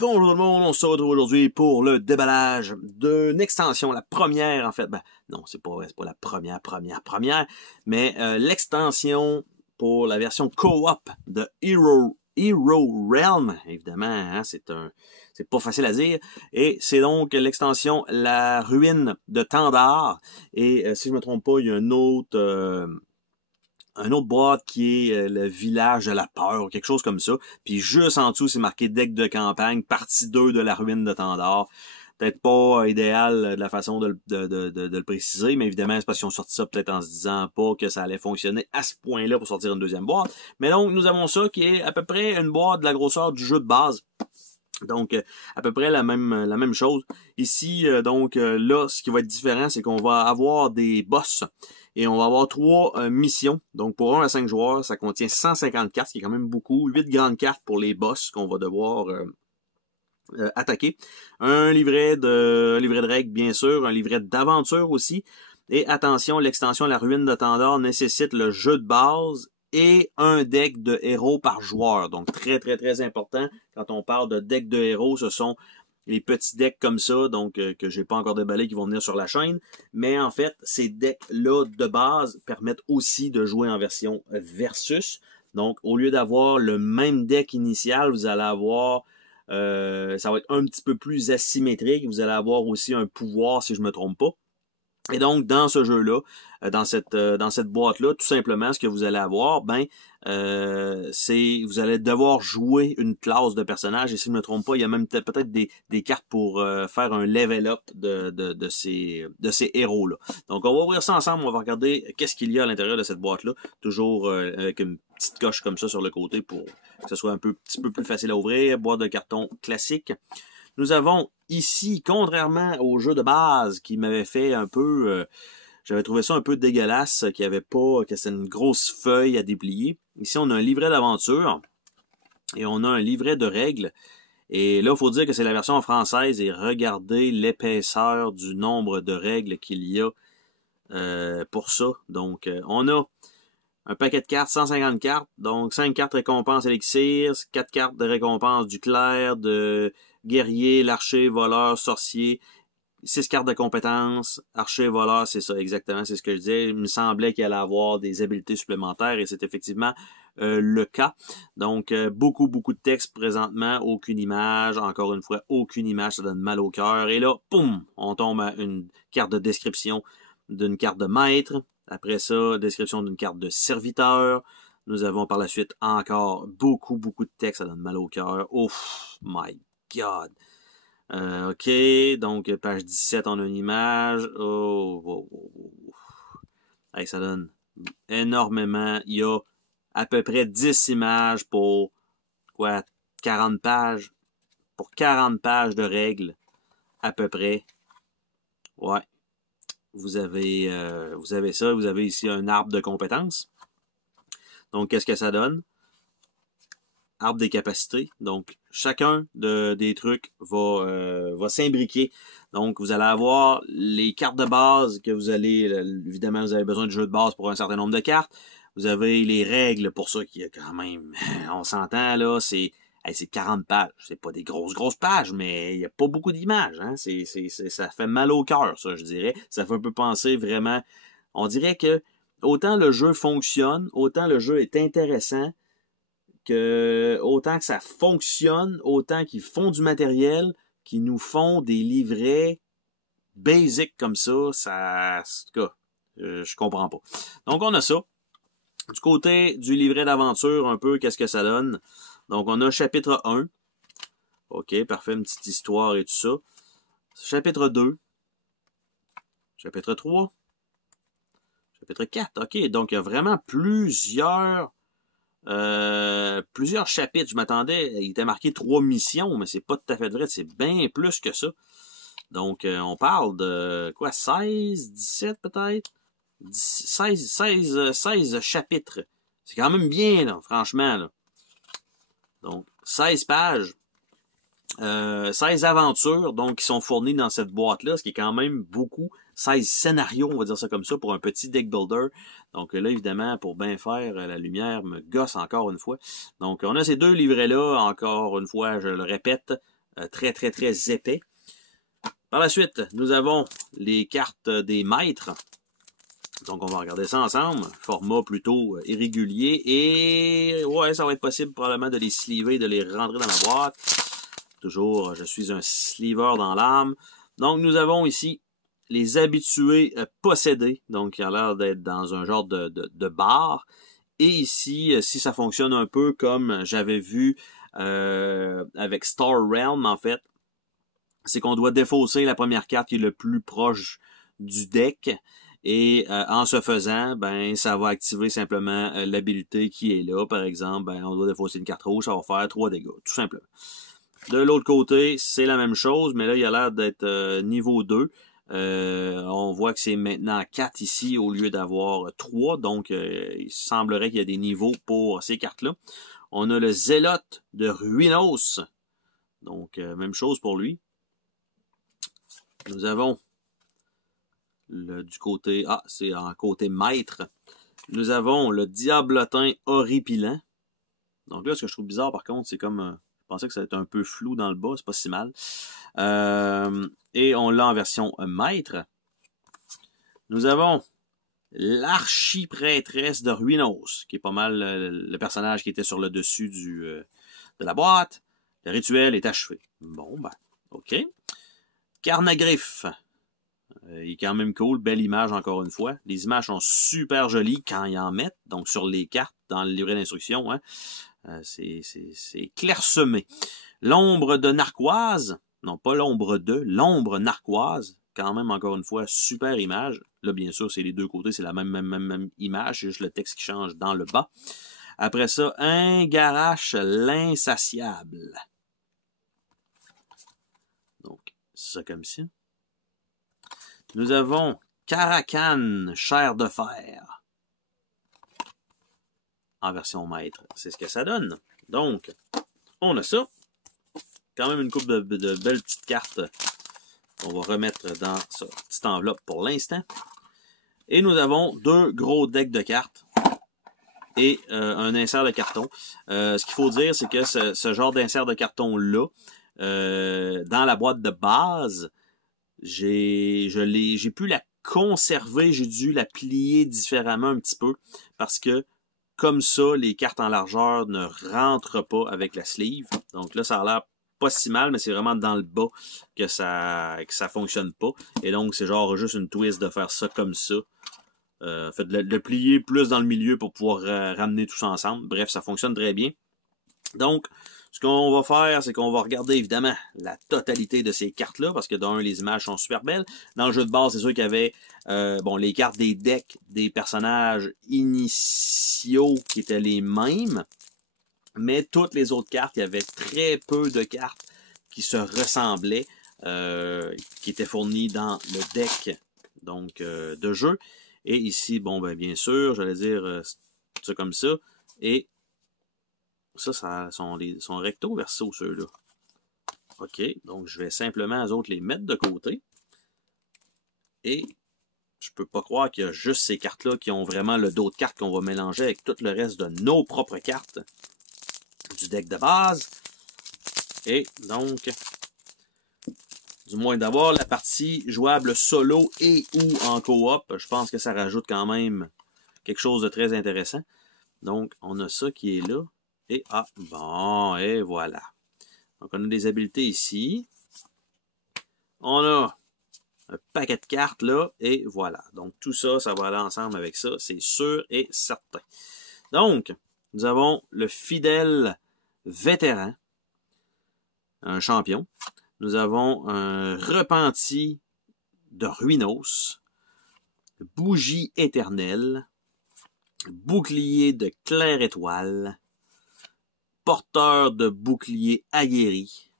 Bonjour tout le monde, on se retrouve aujourd'hui pour le déballage d'une extension, la première en fait, non c'est pas la première, mais l'extension pour la version co-op de Hero Realm, évidemment, hein, c'est pas facile à dire, et c'est donc l'extension La Ruine de Tandar, et si je me trompe pas, il y a un autre boîte qui est le village de la peur, ou quelque chose comme ça. Puis juste en dessous, c'est marqué deck de campagne, partie 2 de la ruine de Tandar. Peut-être pas idéal de la façon de le préciser, mais évidemment, c'est parce qu'ils ont sorti ça peut-être en se disant pas que ça allait fonctionner à ce point-là pour sortir une deuxième boîte. Mais donc, nous avons ça qui est à peu près une boîte de la grosseur du jeu de base. Donc, à peu près la même chose. Ici, là, ce qui va être différent, c'est qu'on va avoir des boss. Et on va avoir 3 missions. Donc, pour 1 à 5 joueurs, ça contient 150 cartes, ce qui est quand même beaucoup. 8 grandes cartes pour les boss qu'on va devoir attaquer. Un livret de règles, bien sûr. Un livret d'aventure aussi. Et attention, l'extension La Ruine de Tandar nécessite le jeu de base et un deck de héros par joueur. Donc, très important. Quand on parle de deck de héros, ce sont les petits decks comme ça, donc que j'ai pas encore déballé, qui vont venir sur la chaîne. Mais en fait, ces decks-là de base permettent aussi de jouer en version versus. Donc, au lieu d'avoir le même deck initial, vous allez avoir... ça va être un petit peu plus asymétrique. Vous allez avoir aussi un pouvoir, si je me trompe pas. Et donc, dans ce jeu-là, dans cette boîte-là, tout simplement, ce que vous allez avoir, c'est vous allez devoir jouer une classe de personnage. Et si je ne me trompe pas, il y a même peut-être des cartes pour faire un level up de ces héros-là. Donc, on va ouvrir ça ensemble. On va regarder qu'est-ce qu'il y a à l'intérieur de cette boîte-là. Toujours avec une petite coche comme ça sur le côté pour que ce soit un petit peu plus facile à ouvrir. Boîte de carton classique. Nous avons ici, contrairement au jeu de base qui m'avait fait un peu... j'avais trouvé ça un peu dégueulasse, que c'était une grosse feuille à déplier. Ici, on a un livret d'aventure et on a un livret de règles. Et là, il faut dire que c'est la version française et regardez l'épaisseur du nombre de règles qu'il y a pour ça. Donc, on a un paquet de cartes, 150 cartes, donc 5 cartes récompense élixir, 4 cartes de récompense du clerc, de guerrier, l'archer, voleur, sorcier, 6 cartes de compétences, archer, voleur, c'est ça, exactement, c'est ce que je disais. Il me semblait qu'il allait avoir des habiletés supplémentaires et c'est effectivement le cas. Donc, beaucoup de texte présentement, aucune image, encore une fois, aucune image, ça donne mal au cœur. Et là, poum, on tombe à une carte de description d'une carte de maître. Après ça, description d'une carte de serviteur. Nous avons par la suite encore beaucoup de texte, ça donne mal au cœur. Oh my God! OK, donc page 17, on a une image. Hey, ça donne énormément. Il y a à peu près 10 images pour 40 pages. Pour 40 pages de règles, à peu près. Ouais. Vous avez ça. Vous avez ici un arbre de compétences. Donc, qu'est-ce que ça donne? Arbre des capacités. Donc, chacun des trucs va s'imbriquer. Donc, vous allez avoir les cartes de base que évidemment, vous avez besoin de jeu de base pour un certain nombre de cartes. Vous avez les règles pour ça qui est quand même, on s'entend là, c'est 40 pages. C'est pas des grosses pages, mais il n'y a pas beaucoup d'images. Hein? Ça fait mal au cœur, ça, je dirais. Ça fait un peu penser vraiment. On dirait que autant le jeu fonctionne, autant le jeu est intéressant, autant que ça fonctionne, autant qu'ils font du matériel, qu'ils nous font des livrets basiques comme ça, en tout cas, je comprends pas. Donc, on a ça. Du côté du livret d'aventure, un peu, qu'est-ce que ça donne? Donc, on a chapitre 1. OK, parfait, une petite histoire et tout ça. Chapitre 2. Chapitre 3. Chapitre 4. OK, donc il y a vraiment plusieurs chapitres. Je m'attendais, il était marqué 3 missions, mais c'est pas tout à fait vrai, c'est bien plus que ça. Donc, on parle de 16, 17 peut-être? 16 chapitres. C'est quand même bien, là, franchement. Là. Donc, 16 pages. 16 aventures, donc, qui sont fournies dans cette boîte-là, ce qui est quand même beaucoup. 16 scénarios, on va dire ça comme ça, pour un petit deck builder. Donc là, évidemment, pour bien faire, la lumière me gosse encore une fois. Donc, on a ces 2 livrets-là, encore une fois, je le répète, très, très, très épais. Par la suite, nous avons les cartes des maîtres. Donc, on va regarder ça ensemble. Format plutôt irrégulier. Et ouais, ça va être possible probablement de les sleever, de les rentrer dans la boîte. Toujours, je suis un sleever dans l'âme. Donc, nous avons ici les habitués possédés. Donc, il a l'air d'être dans un genre de bar. Et ici, si ça fonctionne un peu comme j'avais vu avec Star Realm, en fait, c'est qu'on doit défausser la première carte qui est le plus proche du deck. Et en ce faisant, ben ça va activer simplement l'habilité qui est là. Par exemple, ben, on doit défausser une carte rouge, ça va faire 3 dégâts, tout simplement. De l'autre côté, c'est la même chose, mais là, il a l'air d'être niveau 2. On voit que c'est maintenant 4 ici au lieu d'avoir 3. Donc, il semblerait qu'il y a des niveaux pour ces cartes-là. On a le Zélote de Ruinos. Donc, même chose pour lui. Nous avons du côté... Ah, c'est en côté maître. Nous avons le Diablotin Horripilant. Donc là, ce que je trouve bizarre, par contre, c'est comme... je pensais que ça allait être un peu flou dans le bas, c'est pas si mal. Et on l'a en version maître. Nous avons l'archiprêtresse de Ruinos, qui est pas mal le personnage qui était sur le dessus de la boîte. Le rituel est achevé. Bon, ben, ok. Carnagriffe. Il est quand même cool, belle image encore une fois. Les images sont super jolies quand ils en mettent, donc sur les cartes, dans le livret d'instruction. Hein. C'est clairsemé. L'ombre de Narquoise, non pas l'ombre de, l'ombre narquoise, quand même encore une fois, super image. Là, bien sûr, c'est les deux côtés, c'est la même image, c'est juste le texte qui change dans le bas. Après ça, Ingarash l'insatiable. Donc, c'est ça comme ça. Nous avons Caracan, chair de fer. En version maître, c'est ce que ça donne. Donc, on a ça. Quand même une couple de belles petites cartes qu'on va remettre dans cette petite enveloppe pour l'instant. Et nous avons 2 gros decks de cartes et un insert de carton. Ce qu'il faut dire, c'est que ce genre d'insert de carton-là, dans la boîte de base, j'ai pu la conserver, j'ai dû la plier différemment un petit peu parce que comme ça, les cartes en largeur ne rentrent pas avec la sleeve. Donc là, ça a l'air pas si mal, mais c'est vraiment dans le bas que ça fonctionne pas. Et donc, c'est genre juste une twist de faire ça comme ça. Fait de le plier plus dans le milieu pour pouvoir ramener tout ça ensemble. Bref, ça fonctionne très bien. Donc, ce qu'on va faire, c'est qu'on va regarder évidemment la totalité de ces cartes-là, parce que d'un, les images sont super belles. Dans le jeu de base, c'est sûr qu'il y avait bon, les cartes des decks des personnages initiaux qui étaient les mêmes, mais toutes les autres cartes, il y avait très peu de cartes qui se ressemblaient, qui étaient fournies dans le deck donc de jeu. Et ici, bon, ben bien sûr, j'allais dire ça comme ça, et ça sont recto verso, ceux-là. OK, donc je vais simplement, eux autres, les mettre de côté. Et je peux pas croire qu'il y a juste ces cartes-là qui ont vraiment le dos de cartes qu'on va mélanger avec tout le reste de nos propres cartes du deck de base. Et donc, du moins d'avoir la partie jouable solo et ou en coop, je pense que ça rajoute quand même quelque chose de très intéressant. Donc, on a ça qui est là. Et ah, bon, et voilà. Donc, on a des habiletés ici. On a un paquet de cartes là, et voilà. Donc, tout ça, ça va aller ensemble avec ça, c'est sûr et certain. Donc, nous avons le fidèle vétéran, un champion. Nous avons un repenti de Ruinos, bougie éternelle, bouclier de claire étoile, porteur de bouclier aguerri,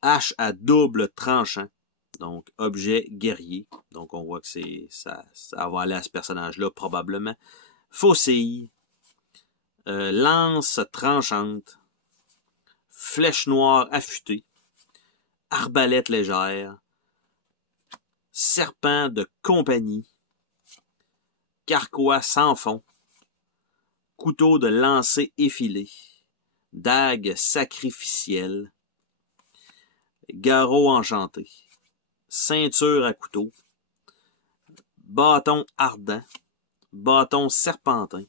hache à double tranchant, donc objet guerrier. Donc on voit que ça va aller à ce personnage-là probablement. Faucille, lance tranchante, flèche noire affûtée, arbalète légère, serpent de compagnie, carquois sans fond, couteau de lancer effilé, dague sacrificielle, garrot enchanté, ceinture à couteau, bâton ardent, bâton serpentin,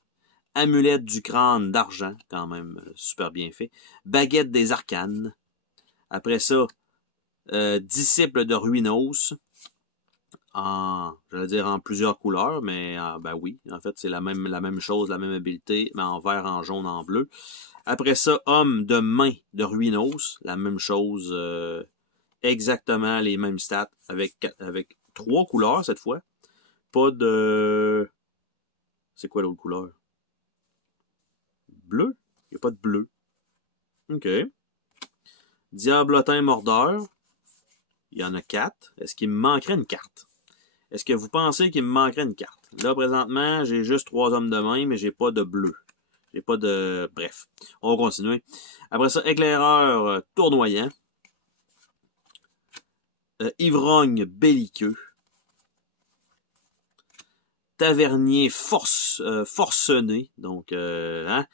amulette du crâne d'argent, quand même super bien fait, baguette des arcanes, après ça, disciple de Ruinos, j'allais dire en plusieurs couleurs, mais ben oui, en fait c'est la même chose, la même habilité, mais en vert, en jaune, en bleu. Après ça, homme de main de Ruinos, la même chose, exactement les mêmes stats, avec 3 couleurs cette fois. Pas de... C'est quoi l'autre couleur? Bleu? Il n'y a pas de bleu. OK. Diablotin mordeur. Il y en a 4. Est-ce qu'il me manquerait une carte? Est-ce que vous pensez qu'il me manquerait une carte? Là, présentement, j'ai juste 3 hommes de main, mais j'ai pas de bleu. J'ai pas de... Bref, on va continuer. Après ça, éclaireur tournoyant. Ivrogne belliqueux. Tavernier forcené. Donc, hein,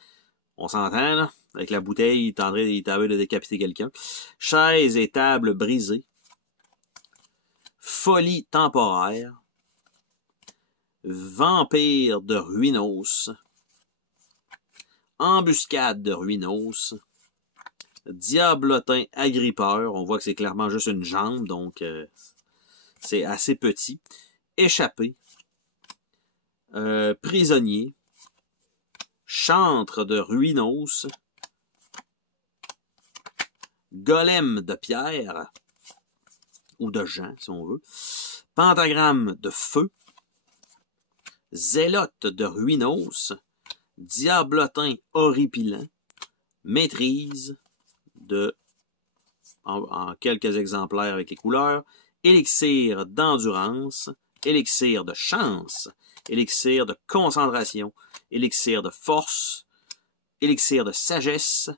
on s'entend, là. Avec la bouteille, il tentait de décapiter quelqu'un. Chaise et table brisées. Folie temporaire. Vampire de Ruinos. Embuscade de Ruinos. Diablotin agrippeur. On voit que c'est clairement juste une jambe, donc c'est assez petit. Échappé. Prisonnier. Chantre de Ruinos. Golem de pierre. Ou de Jean, si on veut. Pentagramme de feu. Zélote de Ruinos. Diablotin horripilant. Maîtrise de, en quelques exemplaires avec les couleurs. Élixir d'endurance. Élixir de chance. Élixir de concentration. Élixir de force. Élixir de sagesse.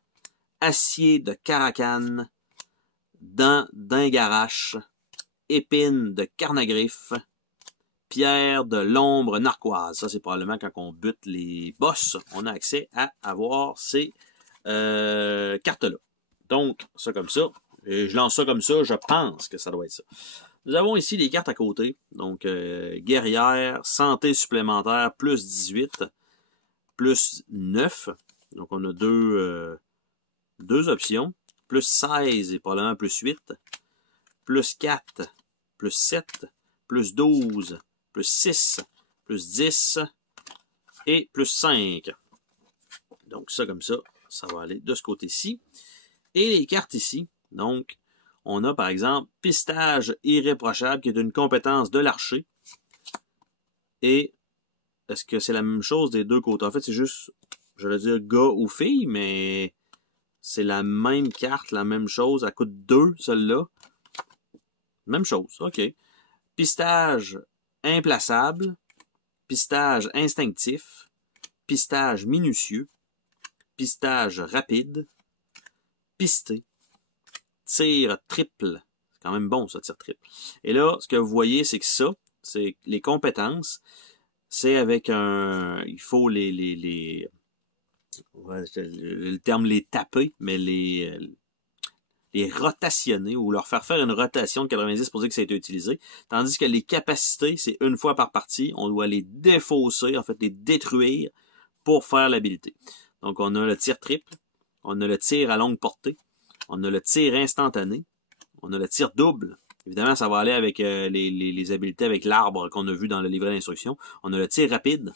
Acier de caracane. Dents d'ingarache. Épine de carnagriffe. Pierre de l'ombre narquoise. Ça, c'est probablement quand on bute les boss, on a accès à avoir ces cartes-là. Donc, ça comme ça. Et je lance ça comme ça, je pense que ça doit être ça. Nous avons ici les cartes à côté. Donc, guerrière, santé supplémentaire, plus 18, plus 9. Donc, on a deux options. Plus 16 et probablement plus 8. Plus 4, plus 7, plus 12, plus 6, plus 10 et plus 5. Donc, ça comme ça, ça va aller de ce côté-ci. Et les cartes ici, donc, on a par exemple Pistage irréprochable qui est une compétence de l'archer. Et est-ce que c'est la même chose des deux côtés? En fait, c'est juste, je vais dire gars ou fille, mais c'est la même carte, la même chose. Elle coûte 2, celle-là. Même chose, OK. Pistage implaçable, pistage instinctif, pistage minutieux, pistage rapide, pisté, tir triple. C'est quand même bon, ça, tir triple. Et là, ce que vous voyez, c'est que ça, c'est les compétences, c'est avec un... Il faut le terme les taper, mais les rotationner ou leur faire une rotation de 90 pour dire que ça a été utilisé. Tandis que les capacités, c'est une fois par partie. On doit les défausser, en fait, les détruire pour faire l'habilité. Donc, on a le tir triple, on a le tir à longue portée, on a le tir instantané, on a le tir double. Évidemment, ça va aller avec les habiletés avec l'arbre qu'on a vu dans le livret d'instruction. On a le tir rapide,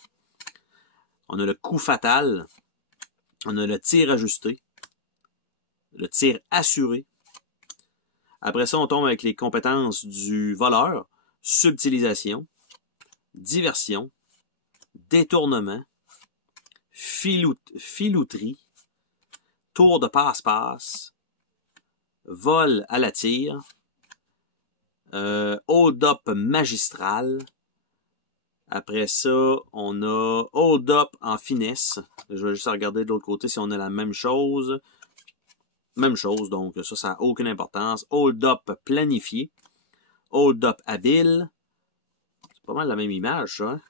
on a le coup fatal, on a le tir ajusté, le tir assuré. Après ça, on tombe avec les compétences du voleur, subtilisation, diversion, détournement, filouterie, tour de passe-passe, vol à la tire, hold-up magistral. Après ça, on a hold-up en finesse. Je vais juste regarder de l'autre côté si on a la même chose. Même chose, donc ça n'a aucune importance. Hold-up planifié. Hold-up habile. C'est pas mal la même image, ça. Hein?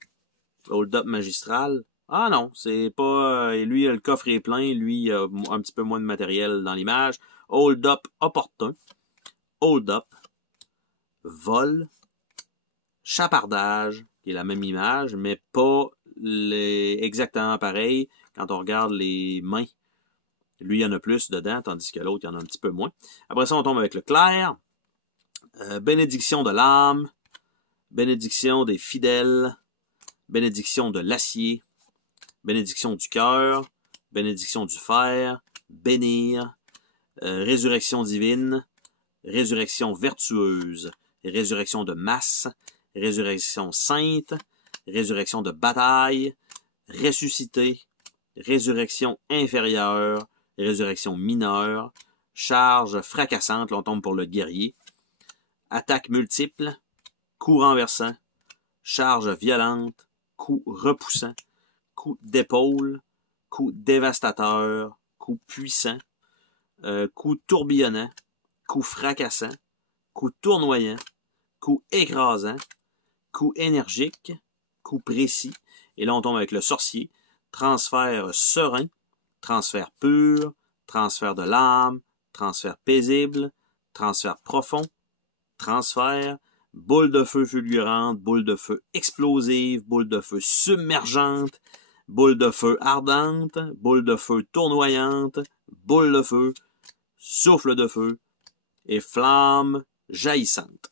Hold-up magistral. Ah non, c'est pas... lui, le coffre est plein, lui, il a un petit peu moins de matériel dans l'image. Hold up opportun. Hold up. Vol. Chapardage, qui est la même image, mais pas exactement pareil quand on regarde les mains. Lui, il y en a plus dedans, tandis que l'autre, il y en a un petit peu moins. Après ça, on tombe avec le clair. Bénédiction de l'âme. Bénédiction des fidèles. Bénédiction de l'acier. Bénédiction du cœur. Bénédiction du fer. Bénir. Résurrection divine. Résurrection vertueuse. Résurrection de masse. Résurrection sainte. Résurrection de bataille. Ressuscité. Résurrection inférieure. Résurrection mineure. Charge fracassante. Là, on tombe pour le guerrier. Attaque multiple. Coup renversant. Charge violente. Coup repoussant. Coup d'épaule. Coup dévastateur. Coup puissant. Coup tourbillonnant. Coup fracassant. Coup tournoyant. Coup écrasant. Coup énergique. Coup précis. Et là, on tombe avec le sorcier. Transfert serein. Transfert pur. Transfert de l'âme. Transfert paisible. Transfert profond. Transfert. Boule de feu fulgurante. Boule de feu explosive. Boule de feu submergente. Boule de feu ardente. Boule de feu tournoyante. Boule de feu. Souffle de feu. Et flamme jaillissante.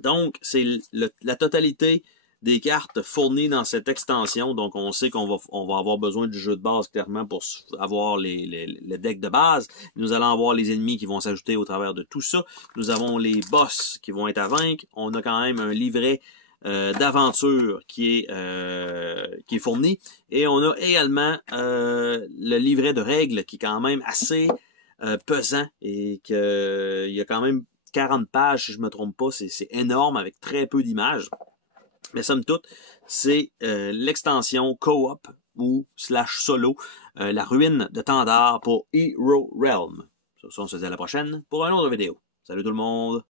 Donc, c'est la totalité des cartes fournies dans cette extension. Donc, on sait qu'on va avoir besoin du jeu de base, clairement, pour avoir le deck de base. Nous allons avoir les ennemis qui vont s'ajouter au travers de tout ça. Nous avons les boss qui vont être à vaincre. On a quand même un livret d'aventure qui est fourni. Et on a également le livret de règles qui est quand même assez pesant et qu'il y a quand même 40 pages, si je me trompe pas, c'est énorme avec très peu d'images. Mais somme toute, c'est l'extension co-op ou /solo, la ruine de Tandar pour Hero Realm. Sur ça, on se dit à la prochaine pour une autre vidéo. Salut tout le monde!